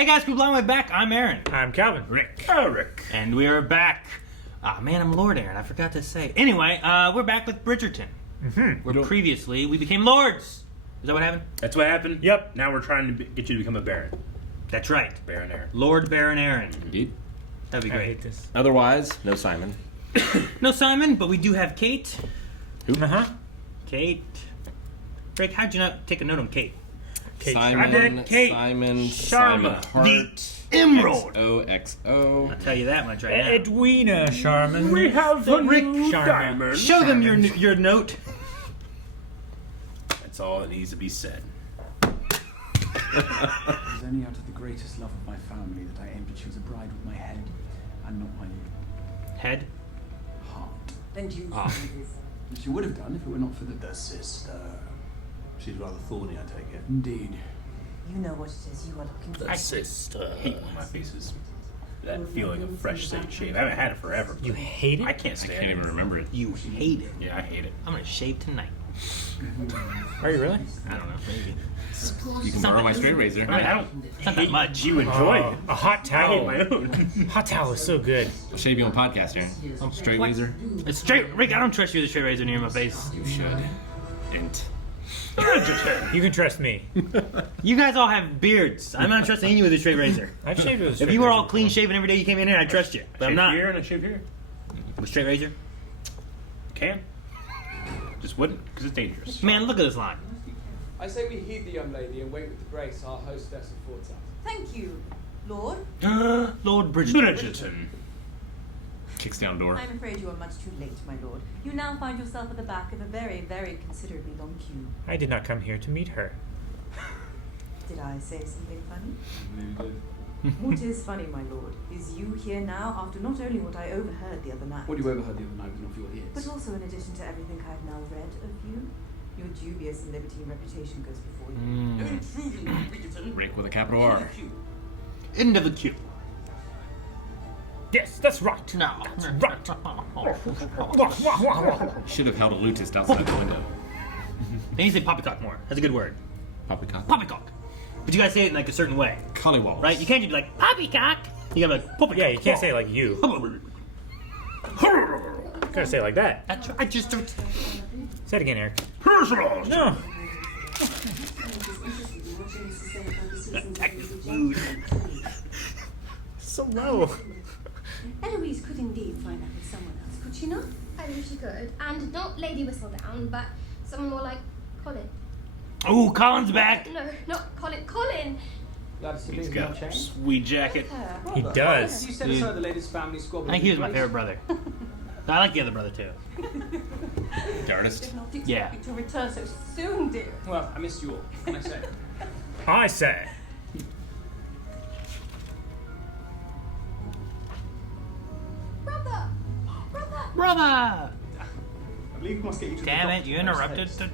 Hey guys, we're blind way back. I'm Aaron. I'm Calvin. Rick. Eric. And we are back. Ah, man, I'm Lord Aaron. I forgot to say. Anyway, we're back with Bridgerton. Where previously we became lords. Is that what happened? That's what happened? Yep. Now we're trying to get you to become a baron. That's right. Baron Aaron. Lord Baron Aaron. Indeed. That'd be I great. hate this. Otherwise, no Simon. No Simon, but we do have Kate. Uh-huh. Kate. Rick, how'd you not take a note on Kate? Kate. Simon, I did. Kate. Simon, Sharma. Simon Hart. Emerald. XOXO. I'll tell you that much right now. Edwina Sharman. We have a Rick new Sharman. diamond. Show them your note. That's all that needs to be said. It was only out of the greatest love of my family that I aimed to choose a bride with my head and not my Head. heart. And you Which you would have done if it were not for the sister. She's rather thorny, I take it. Indeed. You know what it is you are looking for. I hate when my face is that feeling of fresh shave. I haven't had it forever. You hate it? I can't I stand can't it. even remember it. You hate it. Yeah, I hate it. I'm gonna shave tonight. Are you really? I don't know. Maybe. You can borrow my straight razor. I mean, I don't It's not that much. You enjoy it. A hot I towel. hate my own. Hot towel is so good. I'll shave you on podcast, Aaron. Straight razor. It's straight. Rick, I don't trust you with a straight razor near my face. You should. Int. You can trust me. You guys all have beards. I'm not trusting you with a straight razor. I've shaved with a If straight you were all razor clean before. shaven every day you came in here, I'd trust you. But I'm Shave not. here and I shave here. With straight razor? Can. Just wouldn't, because it's dangerous. Man, look at this line. I say we heed the young lady and wait with the grace our hostess affords us. Thank you, Lord. Lord Bridgerton. Bridgerton. Kicks down door. I'm afraid you are much too late, my lord. You now find yourself at the back of a very, very considerably long queue. I did not come here to meet her. Did I say something funny? What is funny, my lord, is you here now after not only what I overheard the other night, What you overheard the other night was not for your but ears. also in addition to everything I've now read of you. Your dubious and libertine reputation goes before you. Rick with a capital R. End of the queue. Yes, that's right. No. That's right. Should have held a lutist outside the window. They need to say poppycock more. That's a good word. Poppycock. Poppycock. But you gotta say it in like a certain way. Collywalls. Right? You can't just be like, poppycock. You gotta be like, poppycock. Yeah, you can't say it like you. You gotta say it like that. That's I just don't. Say it again, Eric. Personal. No. Attack this food. So low. Eloise could indeed find out with someone else, could she not? I think she could. And not Lady Whistledown, but someone more like Colin. Ooh, Colin's back. No, not Colin. Colin! Glad to see He's things got not a change. sweet jacket. He does. You set aside the latest family I squabble. think he was my favorite brother. I like the other brother too. The artist. Not expect Yeah. you to return so soon, dear. Well, I missed you all. Can I say? I say. Brother! Brother! I believe we must get you to Damn the it, doctor you for interrupted tests. the.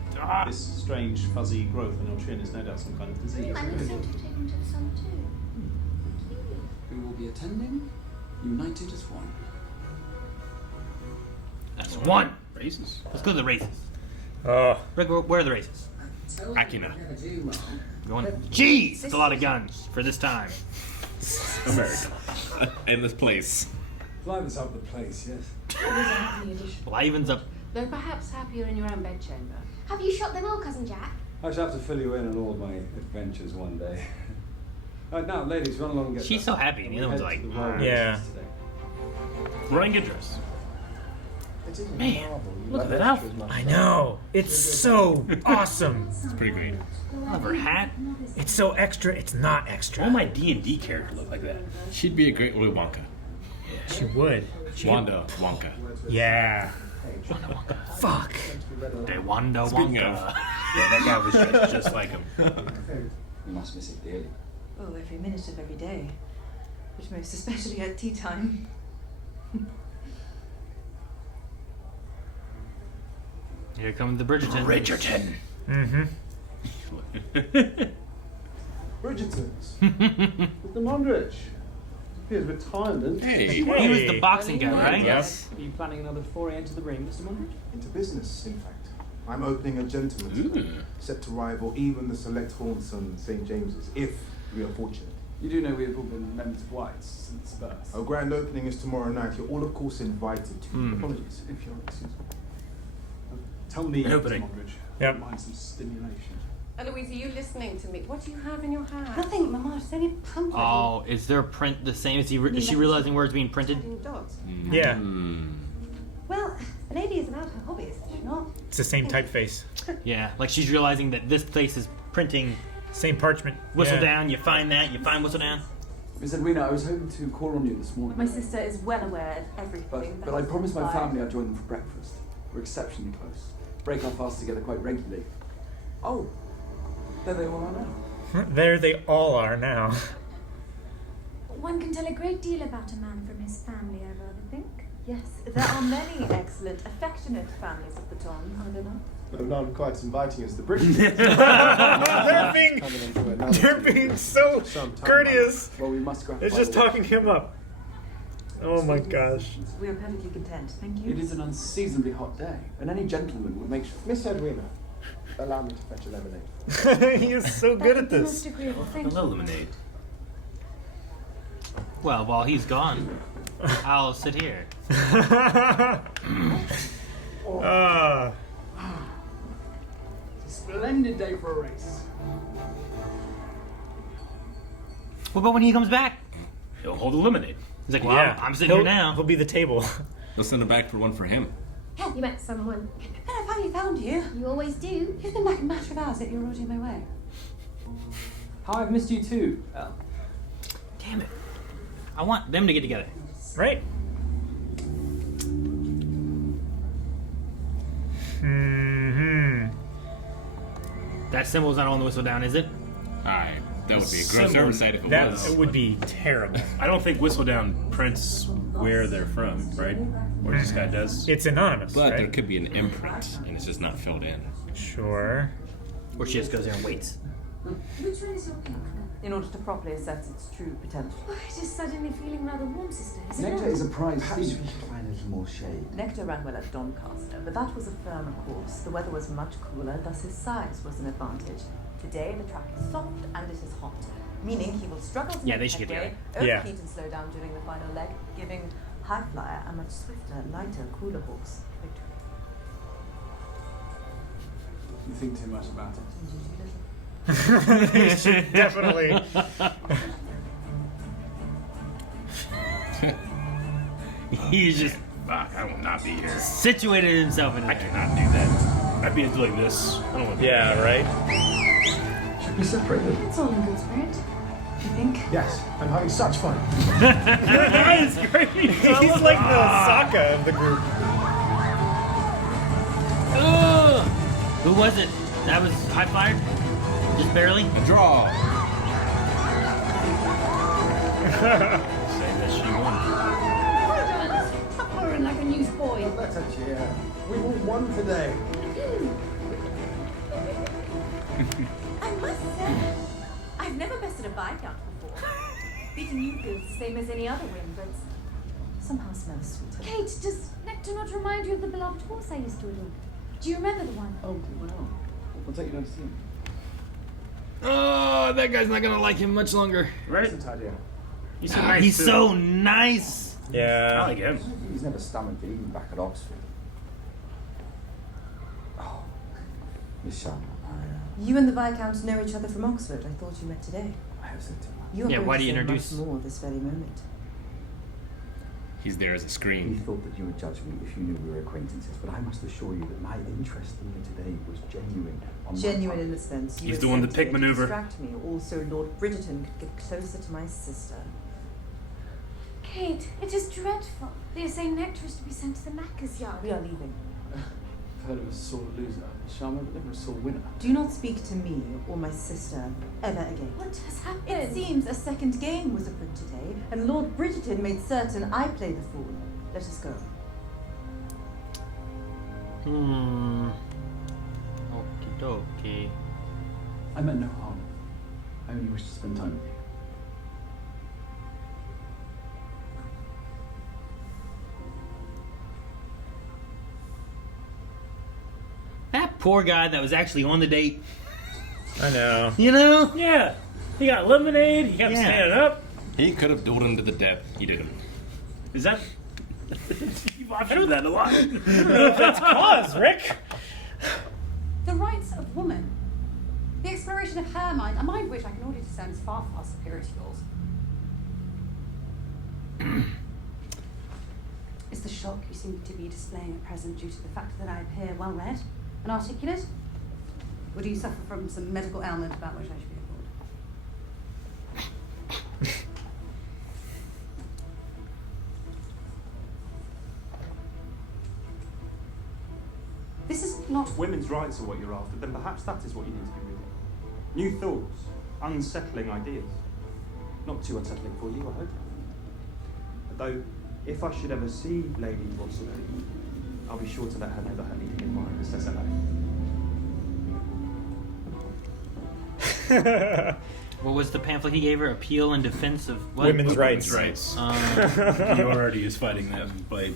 This strange fuzzy growth on your chin is no doubt some kind of disease. I look so to take him to the sun too. Cute. We will be attending, united as one. That's one. Races. Let's go to the races. Oh. Rick, where are the races? Akina. Going. Jeez, that's a lot of guns for this time. America. In this place. Liven's up the place, yes. Livens up. Though perhaps happier in your own bedchamber. Have you shot them all, Cousin Jack? I shall have to fill you in on all my adventures one day. Now, ladies, run along and get She's so happy, and the other one's like, Yeah. Running good dress. man, look at that outfit. I know. It's so awesome. It's pretty great. Love her hat. It's so extra, it's not extra. All my D&D characters look like that. She'd be a great Willy Wonka. She would. Wanda Wonka. Yeah. Fuck. They Wanda Speaking Wonka. of. Yeah, that guy was just like him. You must miss it dearly. Oh, every minute of every day. But most especially at tea time. Here come the Bridgerton. Bridgerton. Mm-hmm. Bridgerton's. With the Mondrich. His retirement. Hey. He was the boxing guy, right? Yes. Are you planning another foray into the ring, Mr. Mundridge? Into business, in fact. I'm opening a gentleman's club, set to rival even the select haunts on St. James's, if we are fortunate. You do know we have all been members of Whites since birth. Our grand opening is tomorrow night. You're all, of course, invited to. Apologies, if you'll excuse me. Tell me, An Mr. opening. Modridge, Yep. don't mind some stimulation. Eloise, are you listening to me? What do you have in your hand? Nothing, Mama. It's only pamphlet. Oh, is their print the same? Is she realizing where it's being printed? Dots. Yeah. Well, a lady is allowed her hobbies, is she not? It's the same typeface. Yeah, like she's realizing that this place is printing Same parchment. Whistle Yeah. Down. You find that, you find Whistle Down. Miss Edwina, I was hoping to call on you this morning. My sister is well aware of everything. But I promised my family I'd join them for breakfast. We're exceptionally close. Break our fast together quite regularly. Oh, there they all are now. There they all are now. One can tell a great deal about a man from his family, I rather think. Yes, there are many excellent, affectionate families of the Ton, are there not? No, none quite as inviting as the British. They're being so courteous. Well, we must gratify It's just all. talking him up. Oh my gosh. We are perfectly content, thank you. It is an unseasonably hot day, and any gentleman would make sure. Miss Edwina, allow me to fetch a lemonade. He is so good at The this. most agreeable, thank Hello, you. lemonade. Well, while he's gone, I'll sit here. Ah. It's a splendid day for a race. What about when he comes back? He'll hold the lemonade. He's like, well, Yeah. I'm sitting here now. He'll be the table. They'll send her back for one for him. You met someone. But I finally found you. You always do. You've been back a matter of hours, yet you're already on my way. How I've missed you too, Elle. Damn it. I want them to get together. Right? Mm-hmm. That symbol's not on the Whistle Down, is it? Alright, that would be a gross Symbol. oversight if it That was. would be terrible. I don't think Whistledown prints where they're from, right? Or this guy does. It's anonymous, But there right? could be an imprint, and it's just not filled in. Sure. Or she just goes there and waits. Which one is your pink? In order to properly assess its true potential. Oh, it is suddenly feeling rather warm, sister. Is it Nectar not? is a prize Perhaps we thief. should find a little more shade. Nectar ran well at Doncaster, but that was a firmer course. The weather was much cooler, thus his size was an advantage. Today, the track is soft and it is hot, meaning he will struggle to Yeah, make they should get headway, together. Yeah. overheat and slow down during the final leg, giving High Flyer a much swifter, lighter, cooler horse victory. You think too much about it. They should definitely. He's just Fuck, I will not be here. situated himself in I there. cannot do that. I'd be doing this. I don't want to be Yeah, right? Should we separate them? It's all in good spirit. You think? Yes, I'm having such fun. That is great. He's like the Sokka of the group. Ugh. Who was it? That was High Flyer? Just barely? A draw! saying that she won. Stop roaring like a newsboy. Let's a cheer. We all won today. I must say, I've never bested a Viscount before. Beating you feels the same as any other win, but somehow smells sweeter. Kate, does Nectar not remind you of the beloved horse I used to adore? Do you remember the one? Oh, well. We'll take you down to see him. Oh, that guy's not gonna like him much longer. Right? Excellent idea. He's so nice. He's too. so nice. I Yeah. like him. He's never stomached it, even back at Oxford. Oh, Miss Sharma, You and the Viscount know each other from Oxford. I thought you met today. I have said too much. You're Yeah, going why to do you say introduce- much more this very moment. He's there as a He screen. thought that you would judge me if you knew we were acquaintances, but I must assure you that my interest in you today was genuine. On my Genuine part. in the sense you He's were doing the sent pig here to maneuver. distract me. Also, Lord Bridgerton could get closer to my sister. Kate, it is dreadful. They are saying Nectar is to be sent to the Macca's yard. We are leaving. I've heard of a sore loser, Miss Sharma, but never a sore winner. Do not speak to me or my sister ever again. What has happened? It seems a second game was afoot today, and Lord Bridgerton made certain I play the fool. Let us go. Okie dokie. I meant no harm. I only wish to spend time with you. That poor guy that was actually on the date. I know. You know? Yeah. He got lemonade. He kept standing up. He could have dueled him to the death. He didn't. Is that? I've heard that a lot. That's cause, Rick. The rights of woman. The exploration of her mind, a mind which I can already discern is far, far superior to yours. Is the shock you seem to be displaying at present due to the fact that I appear well-read and articulate? Or do you suffer from some medical ailment about which I should be informed? This is not... If women's rights are what you're after, then perhaps that is what you need to be reading. New thoughts, unsettling ideas. Not too unsettling for you, I hope. Though, if I should ever see Lady Watson, I'll be sure to let her know that her leading in mind is SLA. What was the pamphlet he gave her? Appeal in defense of what? Women's rights. He already is fighting that fight.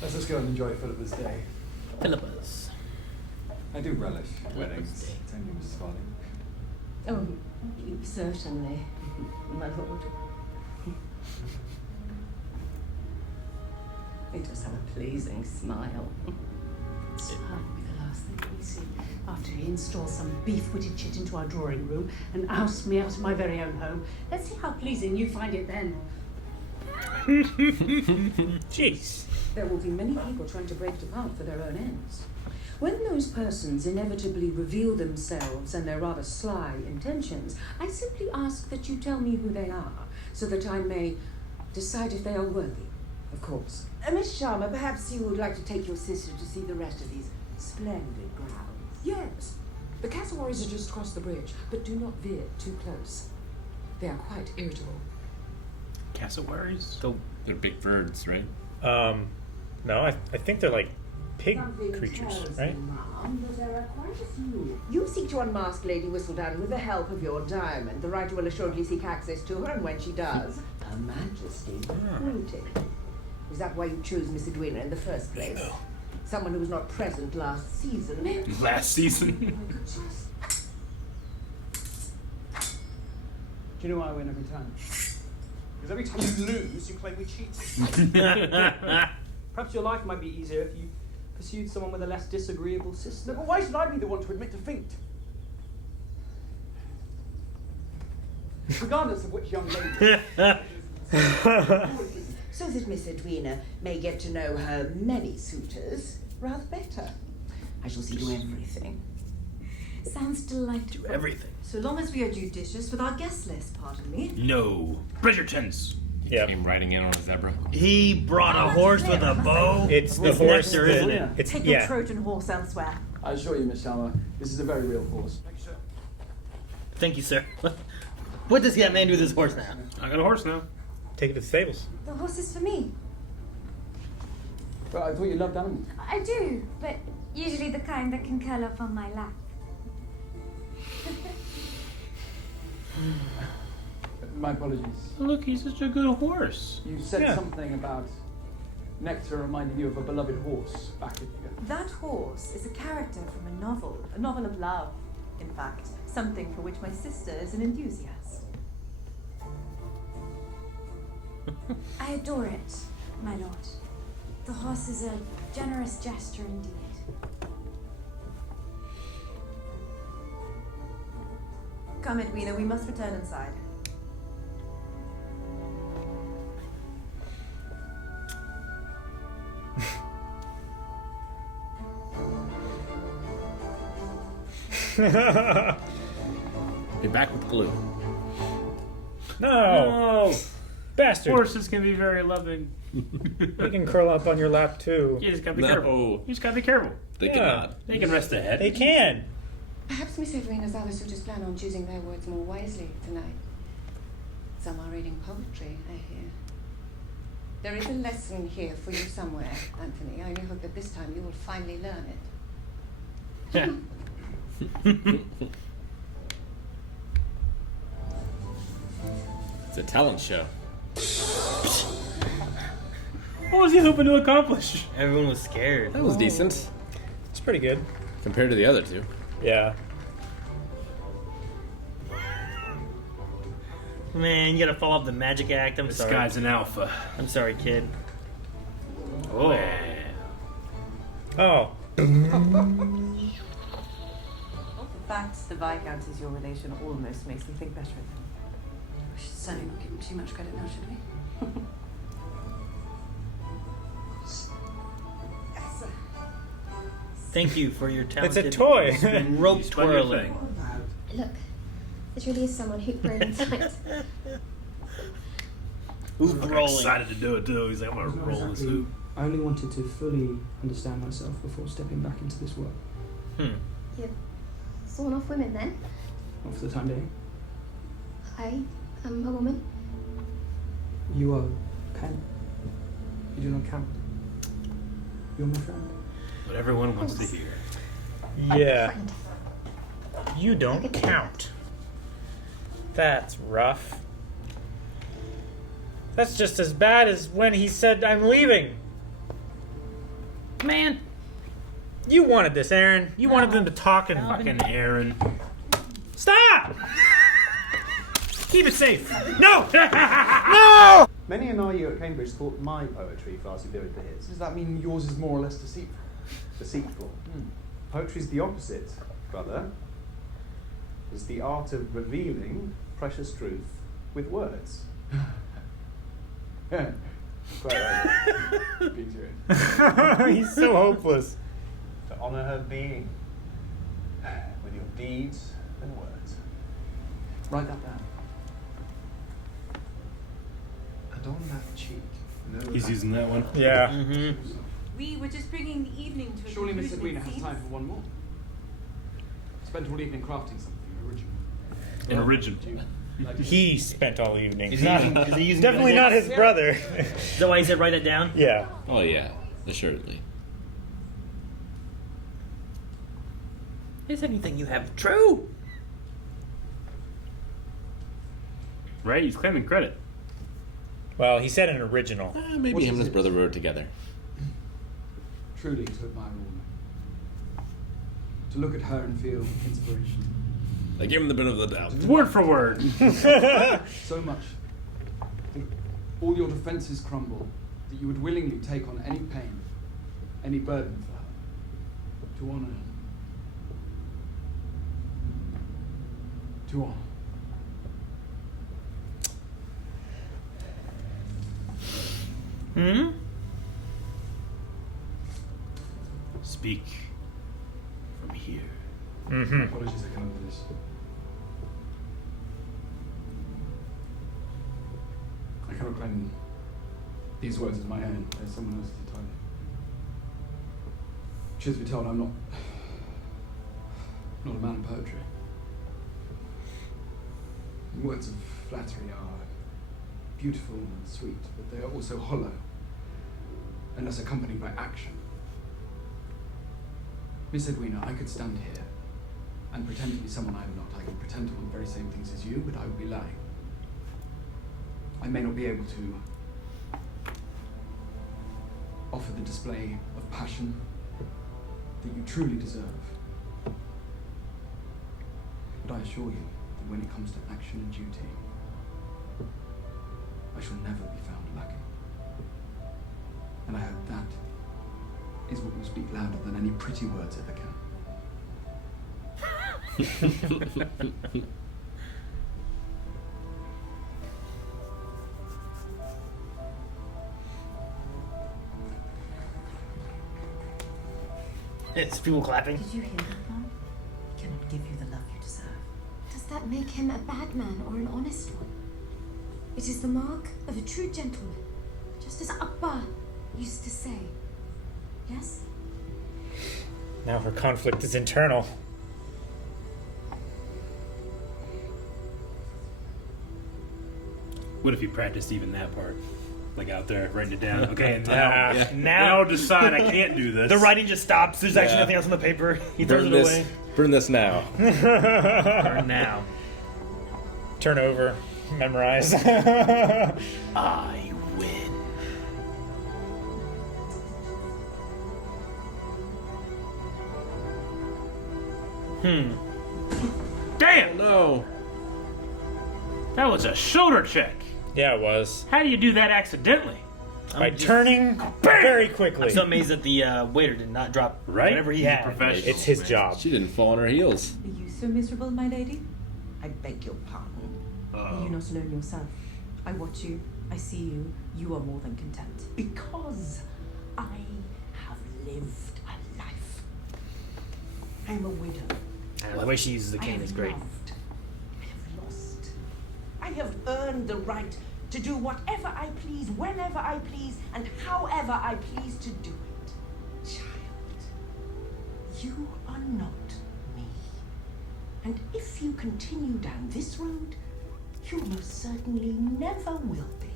Let's just go and enjoy Philippa's day. Philippa's. I do relish weddings. Don't you, Mrs. Farley? Oh, certainly, my lord. He does have a pleasing smile. This will be the last thing we see after he installs some beef-witted chit into our drawing room and ousts me out of my very own home. Let's see how pleasing you find it then. Jeez. There will be many people trying to break it apart for their own ends. When those persons inevitably reveal themselves and their rather sly intentions, I simply ask that you tell me who they are, so that I may decide if they are worthy, of course. Miss Sharma, perhaps you would like to take your sister to see the rest of these splendid grounds. Yes, the cassowaries are just across the bridge, but do not veer too close. They are quite irritable. Cassowaries? They're big birds, right? No, I think they're like pig creatures, right? You seek to unmask Lady Whistledown with the help of your diamond. The writer will assuredly seek access to her, and when she does, Her Majesty appointed. Is that why you chose Miss Edwina in the first place? Someone who was not present last season. Last season? Do you know why I win every time? Because every time you lose, you claim we cheated. Perhaps your life might be easier if you pursued someone with a less disagreeable sister. No, but why should I be the one to admit defeat? Regardless of which young lady. So that Miss Edwina may get to know her many suitors rather better. I shall see to everything. Sounds delightful. Do everything. So long as we are judicious with our guest list, pardon me. No. Bridgerton's. He came riding in on a zebra. He brought a horse with a bow. It's the With horse nectar, isn't it? It's, Take your Trojan horse elsewhere. I assure you, Miss Sharma, this is a very real horse. Thank you, sir. What does that man do with his horse now? I got a horse now. Take it to the stables. The horse is for me. But I thought you loved animals. I do, but usually the kind that can curl up on my lap. My apologies. Look, he's such a good horse. You said something about nectar reminding you of a beloved horse back in That horse is a character from a novel of love, in fact, something for which my sister is an enthusiast. I adore it, my lord. The horse is a generous gesture indeed. Come, Edwina, we must return inside. Be back with glue. No! Bastard! Horses can be very loving. They can curl up on your lap too. You just gotta be careful. You just gotta be careful. They cannot. They can rest their head. They can. Perhaps Miss Edwina's other suitors plan on choosing their words more wisely tonight. Some are reading poetry, I hear. There is a lesson here for you somewhere, Anthony. I only hope that this time you will finally learn it. It's a talent show. What was he hoping to accomplish? Everyone was scared. That was decent. It's pretty good. Compared to the other two. Yeah. Man, you gotta follow up the magic act. I'm This sorry. guy's an alpha. I'm sorry, kid. Oh. Oh. The fact the Viscount is your relation almost makes me think better of him. We should certainly not give him too much credit now, should we? Thank you for your talented It's a toy. rope Spun your twirling. thing. Look, there truly is someone who grown inside. Hoop I'm rolling. excited to do it too. He's like, I'm gonna roll this hoop. I only wanted to fully understand myself before stepping back into this world. You're sawn off women then? Not for the time being. I am a woman. You are Ken. You do not count. You're my friend. What everyone wants to hear. Yeah. You don't count. That's rough. That's just as bad as when he said, I'm leaving. Man. You wanted this, Aaron. You wanted them to talk and Fucking Aaron. Stop! Keep it safe. No! No! Many an IU at Cambridge thought my poetry far superior to his. Does that mean yours is more or less deceitful? Deceitful. Poetry's the opposite, brother. It's the art of revealing precious truth with words. Quite right. Being serious. He's so hopeless. To honour her being with your deeds and words. Write that down. And on that cheek. No He's using that one. Yeah. We were just bringing the evening to a Surely Miss conclusion, Edwina it has seems. time for one more. Spent all evening crafting something original. An original. He spent all evening. Is he using Definitely not his brother. Is that why he said write it down? Yeah. Oh yeah, assuredly. Is anything you have true? Right? He's claiming credit. Well, he said an original. Maybe him and his brother wrote it together. Truly to admire a woman. To look at her and feel inspiration. I gave him the benefit of the doubt. Word for word. So much. That all your defenses crumble, that you would willingly take on any pain, any burden for her. To honor. To honor. Speak from here. Apologies, I cannot do this. I cannot claim these words as my own. They're someone else's entirely. Truth be told, I'm not a man of poetry. Words of flattery are beautiful and sweet, but they are also hollow, unless accompanied by action. Miss Edwina, I could stand here and pretend to be someone I am not. I could pretend to want the very same things as you, but I would be lying. I may not be able to offer the display of passion that you truly deserve. But I assure you that when it comes to action and duty, I shall never be found lacking. And I hope that is what will speak louder than any pretty words ever can. It's people clapping. Did you hear that, Mom? He cannot give you the love you deserve. Does that make him a bad man or an honest one? It is the mark of a true gentleman, just as Akbar used to say. Yes? Now her conflict is internal. What if he practiced even that part? Like out there, writing it down. Okay, and Yeah. now decide I can't do this. The writing just stops. There's actually Yeah. nothing else on the paper. He throws Burn it this. away. Burn this now. Burn now. Turn over. Memorize. I win. Damn! No. That was a shoulder check. Yeah, it was. How do you do that accidentally? By turning very quickly. I'm so amazed that the waiter did not drop whatever he had. It's his job. She didn't fall on her heels. Are you so miserable, my lady? I beg your pardon. Are you not alone yourself? I watch you. I see you. You are more than content. Because I have lived a life. I am a widow. The way she uses the cane is great. Loved. I have lost. I have earned the right to do whatever I please, whenever I please, and however I please to do it. Child, you are not me. And if you continue down this road, you most certainly never will be.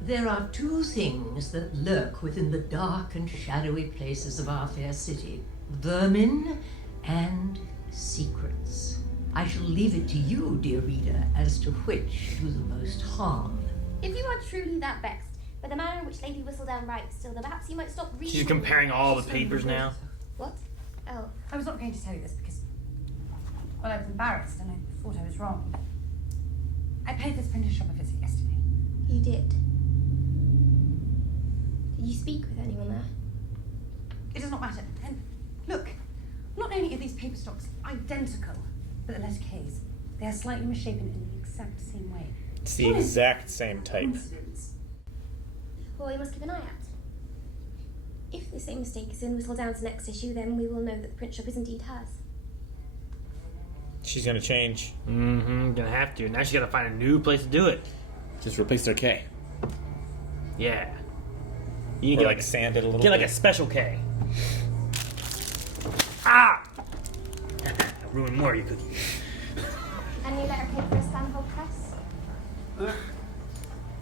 There are two things that lurk within the dark and shadowy places of our fair city: vermin and secrets. I shall leave it to you, dear reader, as to which do the most harm. If you are truly that vexed by the manner in which Lady Whistledown writes, still, then perhaps you might stop reading. She's comparing all the papers now. What? Oh. I was not going to tell you this because, well, I was embarrassed and I thought I was wrong. I paid this printer shop a visit yesterday. You did? Did you speak with anyone there? It does not matter. And look, not only are these paper stocks identical, but the letter K's, they are slightly misshapen in the exact same way. It's the exact same type. Well, we must keep an eye out. If the same mistake is in Whistledown's next issue, then we will know that the print shop is indeed hers. She's gonna change. Mm-hmm, gonna have to. Now she's gotta find a new place to do it. Just replace their K. Yeah. Or You can like sand it a little Get like bit. a special K. Ah! Ruin more, you could. And you let her pay for a Stanhope press?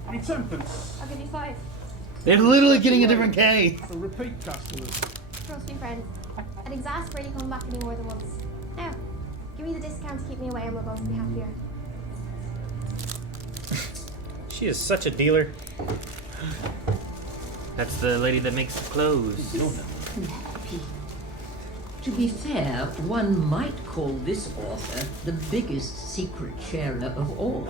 Any tenpence? I'll give you 5. They're literally getting a different K. For repeat customers. Trust me, friend. I'd exasperate you coming back any more than once. Now, give me the discount to keep me away and we'll both be happier. She is such a dealer. That's the lady that makes the clothes. To be fair, one might call this author the biggest secret sharer of all.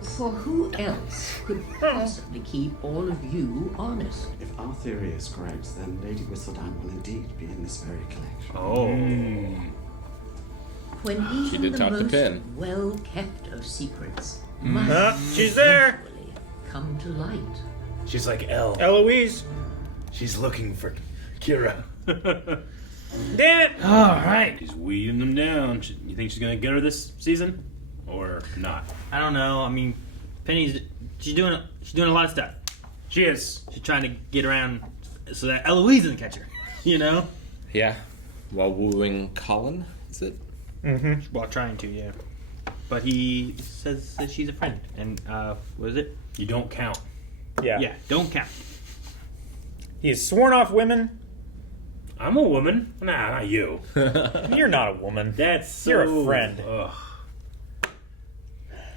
For who else could possibly keep all of you honest? If our theory is correct, then Lady Whistledown will indeed be in this very collection. Oh. When She even did the talk to most Penn. well-kept of secrets Mm. must She's there. eventually come to light. She's like Elle. Eloise. She's looking for Kira. Damn it! All right. She's weeding them down. You think she's gonna get her this season, or not? I don't know. I mean, Penny's she's doing a lot of stuff. She is. She's trying to get around so that Eloise doesn't catch her. You know? Yeah. While wooing Colin, is it? Mm-hmm. While trying to, yeah. But he says that she's a friend, and what is it? You don't count. Yeah. Yeah, don't count. He has sworn off women. I'm a woman. Nah, not you. You're not a woman. That's so... You're a friend. Ugh.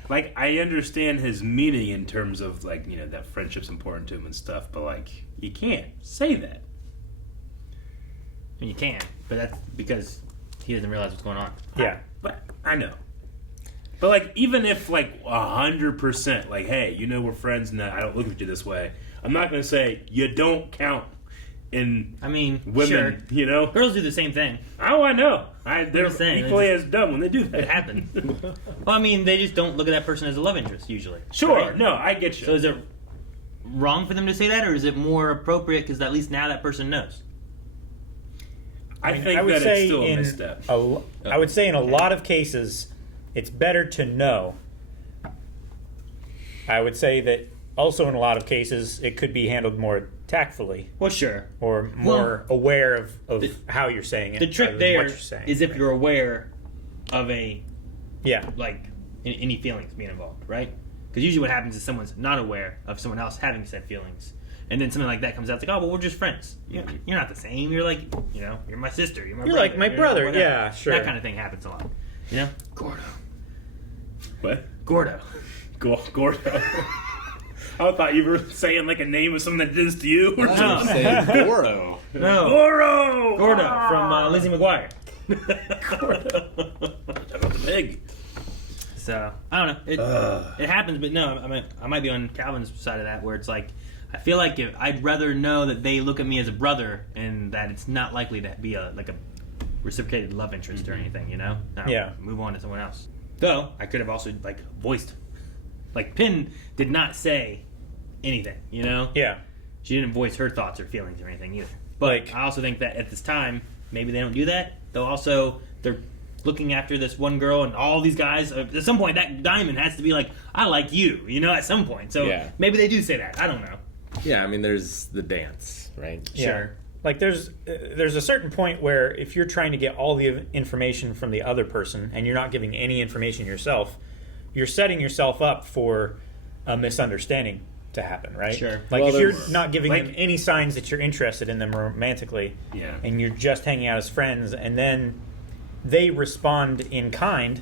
Like, I understand his meaning in terms of, like, you know, that friendship's important to him and stuff, but, like, you can't say that. I mean, you can, but that's because he doesn't realize what's going on. Yeah. But I know. But, like, even if, like, 100%, like, hey, you know we're friends and I don't look at you this way, I'm not going to say you don't count in women, sure. You know? Girls do the same thing. Oh, I know. They're just saying, equally as dumb when they do that. It happens. Well, I mean, they just don't look at that person as a love interest, usually. Sure, right? no, I get you. So is it wrong for them to say that, or is it more appropriate because at least now that person knows? I think would that say it's still a in misstep. I would say in a lot of cases, it's better to know. I would say that also in a lot of cases, it could be handled more tactfully. Well, sure. Or more aware of how you're saying it. The trick rather than there what you're saying. is if you're aware of like any feelings being involved, right? Because usually what happens is someone's not aware of someone else having said feelings. And then something like that comes out, it's like, oh, well, we're just friends. You're not the same. You're like, you know, you're my sister. You're my You're brother. like my brother. whatever. Yeah, sure. That kind of thing happens a lot. You know? Gordo. What? Gordo. Gordo. I thought you were saying like a name of someone that did this to you. Or something. saying Goro. No. Goro! Gordo from Lizzie McGuire. Gordo. About the pig. So I don't know. It happens, but no, I might be on Calvin's side of that, where it's like I feel like I'd rather know that they look at me as a brother and that it's not likely to be a reciprocated love interest or anything. You know? Move on to someone else. Though I could have also voiced, Pin did not say anything. You know? Yeah. She didn't voice her thoughts or feelings or anything either. But I also think that at this time, maybe they don't do that. Though also they're looking after this one girl and all these guys. At some point, that diamond has to be like, I like you, at some point. So maybe they do say that. I don't know. Yeah, I mean, there's the dance, right? Yeah. Sure. Like there's a certain point where if you're trying to get all the information from the other person and you're not giving any information yourself, you're setting yourself up for a misunderstanding to happen, right? Sure. Like if you're not giving them any signs that you're interested in them romantically, and you're just hanging out as friends, and then they respond in kind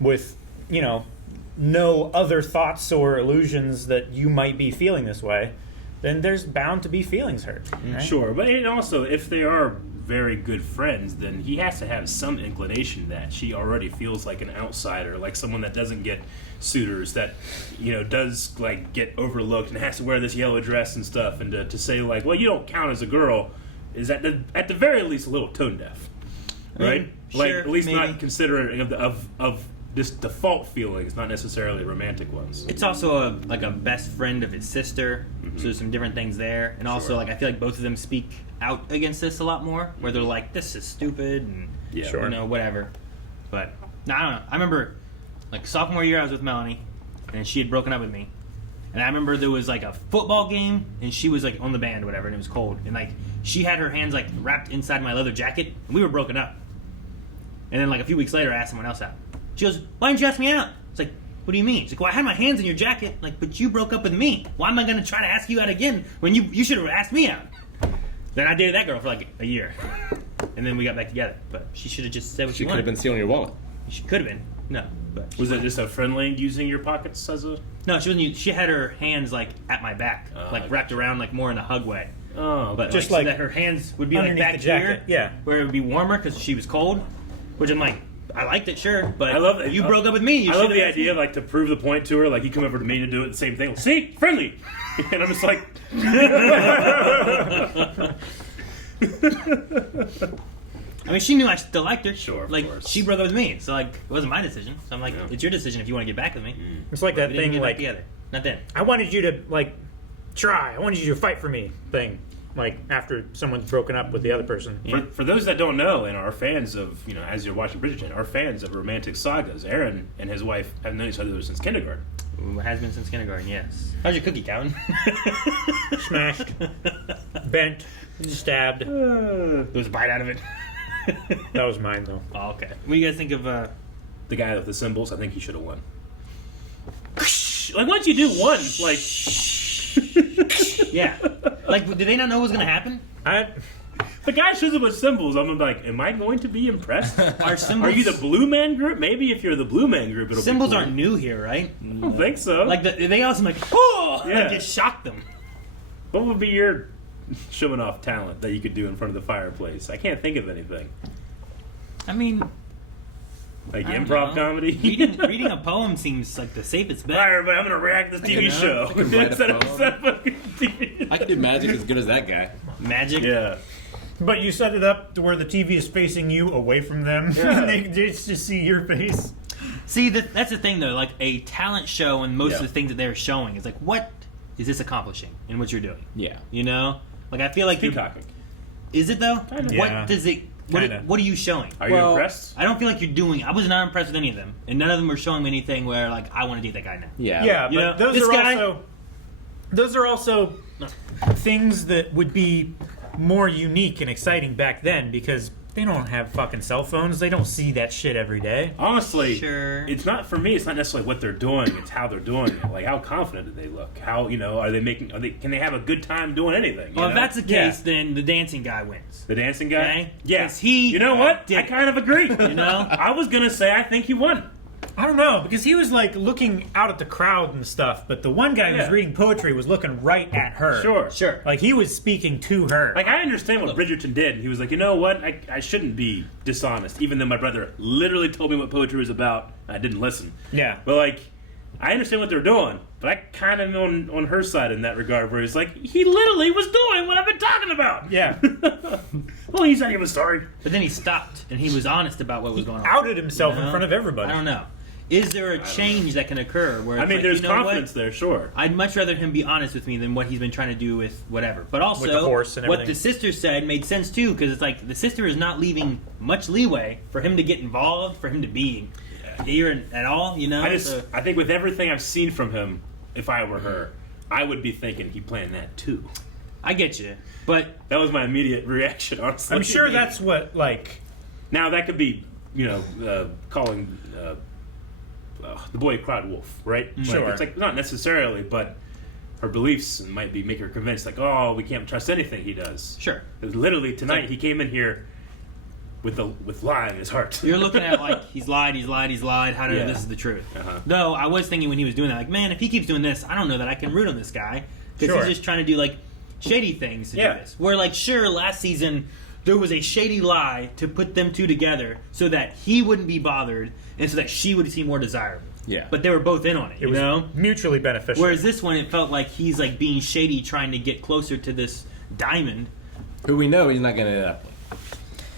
with, no other thoughts or illusions that you might be feeling this way, then there's bound to be feelings hurt. Right? Sure, but also, if they are very good friends, then he has to have some inclination that she already feels like an outsider, like someone that doesn't get suitors, that does get overlooked and has to wear this yellow dress and stuff, and to say well, you don't count as a girl, is at the very least a little tone deaf, right? Sure, at least maybe. not considering of just default feelings, not necessarily romantic ones. It's also a best friend of his sister, so there's some different things there. And also, I feel like both of them speak out against this a lot more, where they're like, this is stupid, and whatever. But, I don't know. I remember, sophomore year I was with Melanie, and she had broken up with me. And I remember there was, a football game, and she was, on the band or whatever, and it was cold. And, she had her hands, wrapped inside my leather jacket, and we were broken up. And then, a few weeks later, I asked someone else out. She goes, why didn't you ask me out? It's like, what do you mean? She's like, well, I had my hands in your jacket. But you broke up with me. Why am I going to try to ask you out again when you should have asked me out? Then I dated that girl for a year. And then we got back together. But she should have just said what she wanted. She could have been stealing your wallet. She could have been. No. But was it just a friendly using your pockets as a... No, she wasn't. She had her hands, at my back. Wrapped around, more in a hug way. Oh, but just so that her hands would be back the jacket. Here, where it would be warmer because she was cold. Which I'm like, I liked it, sure, but I love that you broke up with me. I love the idea of to prove the point to her. You come over to me to do it the same thing. Well, see, friendly, and I'm just like. I mean, she knew I still liked her. Sure, of course. She broke up with me, so it wasn't my decision. So I'm like, it's your decision if you want to get back with me. It's like that thing, together. Not then. I wanted you to try. I wanted you to fight for me. Thing. After someone's broken up with the other person. For those that don't know and are fans of, as you're watching Bridgerton, are fans of romantic sagas, Aaron and his wife have known each other since kindergarten. Has been since kindergarten, yes. How's your cookie, Calvin? Smashed. Bent. Stabbed. There was a bite out of it. That was mine, though. Oh, okay. What do you guys think of the guy with the symbols? I think he should have won. Once you do one, yeah. Did they not know what was going to happen? The guy shows up with symbols. I'm like, am I going to be impressed? Are symbols? Are you the Blue Man Group? Maybe if you're the Blue Man Group, it'll symbols be cool. Aren't new here, right? I don't think so. They also it shocked them. What would be your showing off talent that you could do in front of the fireplace? I can't think of anything. I mean, improv comedy? Reading a poem seems like the safest bet. All right, everybody, I'm going to react to this TV show. I can write a poem. I can do magic as good as that guy. Magic? Yeah. But you set it up to where the TV is facing you away from them. Yeah. They just see your face. See, that's the thing, though. A talent show and most of the things that they're showing is what is this accomplishing in what you're doing? Yeah. I feel like peacocking. Is it, though? Kind of. What does it... What are you showing? Are you impressed? I don't feel like you're doing... I was not impressed with any of them. And none of them were showing me anything where, I want to date that guy now. Yeah. Yeah, but those are also things that would be more unique and exciting back then because they don't have fucking cell phones. They don't see that shit every day. Honestly, sure. It's not, for me, it's not necessarily what they're doing. It's how they're doing it. How confident do they look? How, are they making... can they have a good time doing anything? Well, if that's the case, then the dancing guy wins. The dancing guy? Okay? Yeah. He... You know what? I kind of agree. I was going to say I think he won. I don't know, because he was like looking out at the crowd and stuff, but the one guy who was reading poetry was looking right at her. Sure. Like he was speaking to her. Like I understand what Bridgerton did. He was like, you know what? I shouldn't be dishonest, even though my brother literally told me what poetry was about. I didn't listen. Yeah. But like, I understand what they're doing, but I kind of on her side in that regard, where he's like, he literally was doing what I've been talking about. Yeah. Well, he's not even sorry. But then he stopped and he was honest about what was going on. Outed himself in front of everybody. I don't know. Is there a change that can occur? Where I mean, like, there's you know confidence there, sure. I'd much rather him be honest with me than what he's been trying to do with whatever. But also, with the horse and what the sister said made sense too, because it's like the sister is not leaving much leeway for him to get involved, for him to be here at all. You know, I think with everything I've seen from him, if I were her, I would be thinking he planned that too. I get you, but that was my immediate reaction. Honestly, I'm sure that's what like. Now that could be, calling the boy cried wolf, right? Sure. Like, it's like not necessarily, but her beliefs might be making her convinced. Like, oh, we can't trust anything he does. Sure. Literally tonight, he came in here with lie in his heart. You're looking at like he's lied. How do this is the truth? Though I was thinking when he was doing that, like, man, if he keeps doing this, I don't know that I can root on this guy because he's just trying to do like shady things to do this. Where like, sure, last season there was a shady lie to put them two together so that he wouldn't be bothered and so that she would seem more desirable. Yeah. But they were both in on it, It was mutually beneficial. Whereas this one, it felt like he's like being shady, trying to get closer to this diamond. Who we know he's not going to end up with.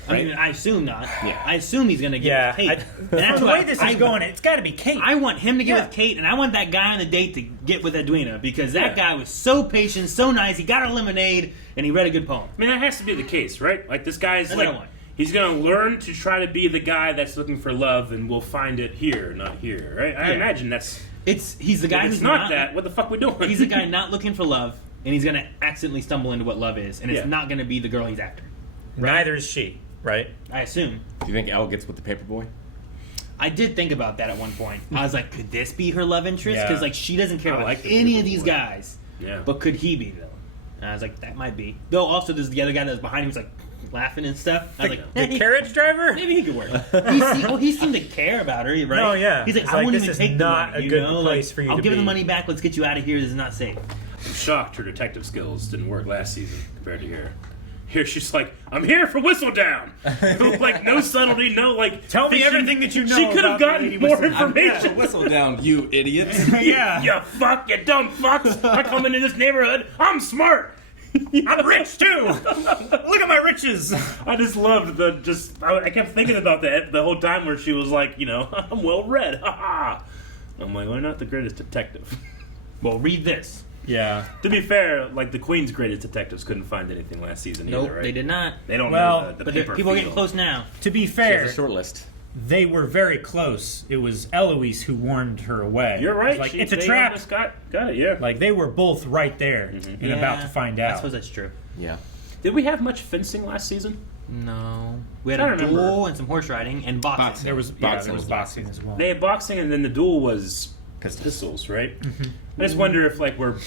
I mean, I assume not. Yeah. I assume he's going to get with Kate. And that's the way this is going, it's got to be Kate. I want him to get with Kate, and I want that guy on the date to get with Edwina, because that guy was so patient, so nice. He got a lemonade, and he read a good poem. I mean, that has to be the case, right? Like, this guy's he's going to learn to try to be the guy that's looking for love, and we'll find it here, not here, right? I imagine that's... He's the guy who's who's not that. What the fuck we doing? He's a guy not looking for love, and he's going to accidentally stumble into what love is, and it's not going to be the girl he's after. Neither is she, right? I assume. Do you think Elle gets with the paperboy? I did think about that at one point. I was like, could this be her love interest? Yeah. Because like she doesn't care about any of these guys. Yeah. But could he be though? And I was like, that might be. Though also there's the other guy that was behind him was like laughing and stuff. I was like, the carriage driver? Maybe he could work. He seemed to care about her, right? Oh yeah. He's like, I wouldn't even take not the money. a good place for you I'll to give be. her the money back. Let's get you out of here. This is not safe. I'm shocked her detective skills didn't work last season compared to here. Here she's like, I'm here for Whistledown. Like, no subtlety, no, like... Tell me everything that you know. She could have gotten more information. Whistledown, you idiot. Yeah. You fuck, you dumb fucks. I come into this neighborhood, I'm smart. I'm rich, too. Look at my riches. I just loved I kept thinking about that the whole time where she was like, I'm well-read. Ha ha. I'm like, well, you're not the greatest detective. Well, read this. Yeah. To be fair, like the Queen's greatest detectives couldn't find anything last season either, right? They did not. They don't Well, know the But paper people are getting feel. close now. To be fair, a short list. They were very close. It was Eloise who warned her away. You're right. Like, it's a they trap. almost got it, yeah. Like, they were both right there and about to find out. I suppose that's true. Yeah. Did we have much fencing last season? No. We had I a don't remember. duel and some horse riding and boxing. There was boxing as well. They had boxing, and then the duel was pistols, right? Mm-hmm. I just wonder if, like, we're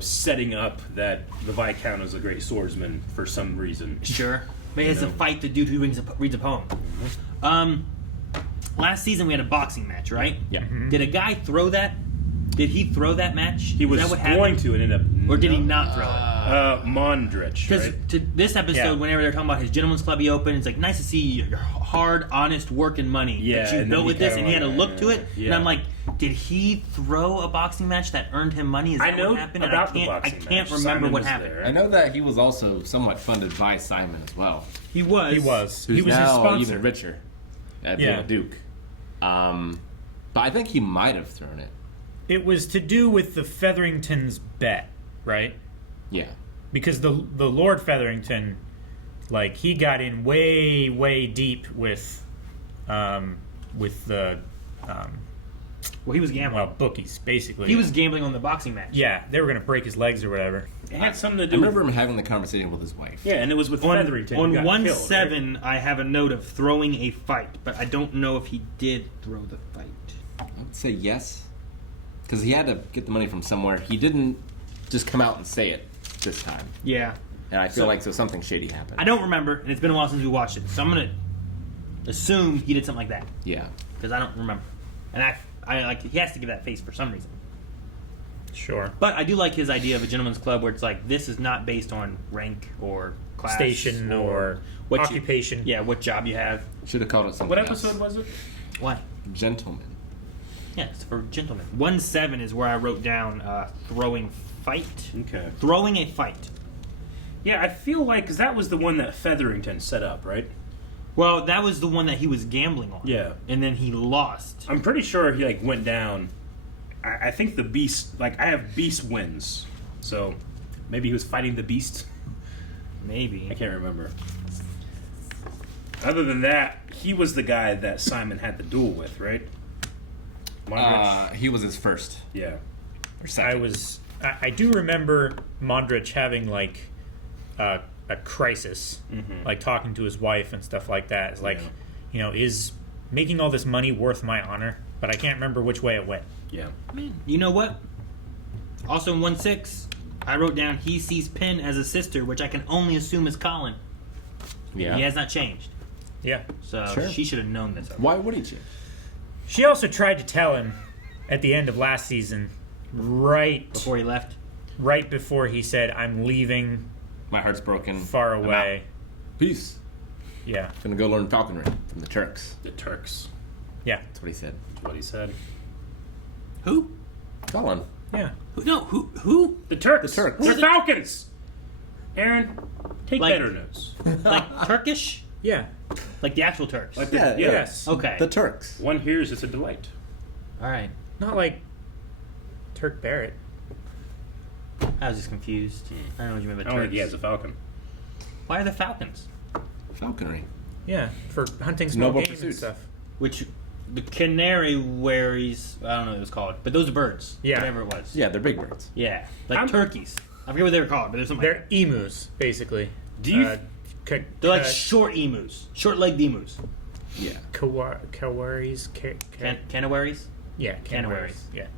setting up that the Viscount is a great swordsman for some reason. Sure. Maybe it's a fight the dude who reads a poem. Last season we had a boxing match, right? Yeah. Mm-hmm. Did a guy throw that? Did he throw that match? He was going to and ended up... Or did he not throw it? Mondrich, Because right? to this episode, whenever they're talking about his gentleman's club he opened, it's like, nice to see your hard, honest work and money that you and built then with he this, kinda and he had a like, look to it. yeah. And I'm like, did he throw a boxing match that earned him money? Is that I know what happened? And about the I boxing can't match. remember Simon what was happened. there. I know that he was also somewhat funded by Simon as well. He was. Who's He was his now sponsor. even richer at being a duke. But I think he might have thrown it. It was to do with the Featheringtons' bet, right? Yeah. Because the Lord Featherington, like, he got in way, way deep with the well, he was gambling. Well, bookies, basically. He was gambling on the boxing match. Yeah, they were going to break his legs or whatever. It had something to do I remember him having the conversation with his wife. Yeah, and it was with Featherington. On who got 1-7, killed, I have a note of throwing a fight, but I don't know if he did throw the fight. I would say yes. Because he had to get the money from somewhere. He didn't just come out and say it this time. Yeah. And I feel like something shady happened. I don't remember, and it's been a while since we watched it, so I'm going to assume he did something like that. Yeah. Because I don't remember. and I like he has to give that face for some reason. Sure. But I do like his idea of a gentleman's club where it's like this is not based on rank or class, station or what occupation. What job you have. Should have called it something. What else. episode was it? What? Gentleman. Yeah, it's for gentlemen. 1-7 is where I wrote down throwing fight. Okay. Throwing a fight. Yeah, I feel like because that was the one that Featherington set up, right? Well, that was the one that he was gambling on. Yeah. And then he lost. I'm pretty sure he went down. I think the beast, I have beast wins, so maybe he was fighting the beast. Maybe. I can't remember. Other than that, he was the guy that Simon had the duel with, right? He was his first. Yeah. Or second. I do remember Mondrich having a crisis, talking to his wife and stuff like that. It's is making all this money worth my honor? But I can't remember which way it went. Yeah. You know what? Also in 1-6, I wrote down he sees Penn as a sister, which I can only assume is Colin. Yeah. He has not changed. Yeah. So Sure. she should have known this. Why would he change? She also tried to tell him at the end of last season, right before he left, right before he said, "I'm leaving. My heart's broken. Far away. Peace." Yeah. Gonna go learn falconry from the Turks. The Turks. Yeah. That's what he said. That's what he said. Who? Colin. Yeah. Who? The Turks. The Turks. They're Falcons. Aaron, take Like- better notes. Like Turkish? Yeah. Like the actual Turks? Yes. Okay. The Turks. One hears it's a delight. All right. Not like Turk Barrett. I was just confused. I don't know what you meant by I don't Turks. think he has a falcon. Why are the Falcons? Falconry. Yeah, for hunting small Noble game and pursuits. stuff. Which the canary waries, I don't know what it was called, but those are birds. Yeah. Whatever it was. Yeah, they're big birds. Yeah. Like turkeys. I forget what they were called, but there's something. They're emus, basically. Do you? They're like short emus. Short-legged emus. Yeah. Canawaries? Canawaries? Yeah, Canawaries. Yeah.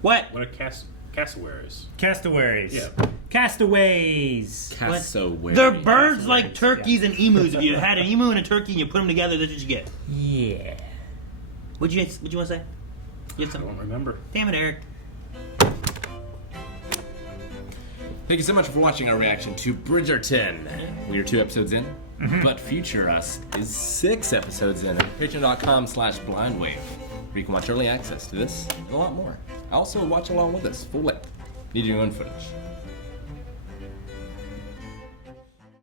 What? What a cassowaries. Castawaries. Yeah. Castaways. Cassowary. They're birds like turkeys and emus. If you had an emu and a turkey and you put them together, that's what you get. Yeah. What'd you want to say? You had I something? don't remember. Damn it, Eric. Thank you so much for watching our reaction to Bridgerton. We are 2 episodes in, but Future Us is 6 episodes in at patreon.com/blindwave, where you can watch early access to this and a lot more. Also, watch along with us, full length. Need your own footage.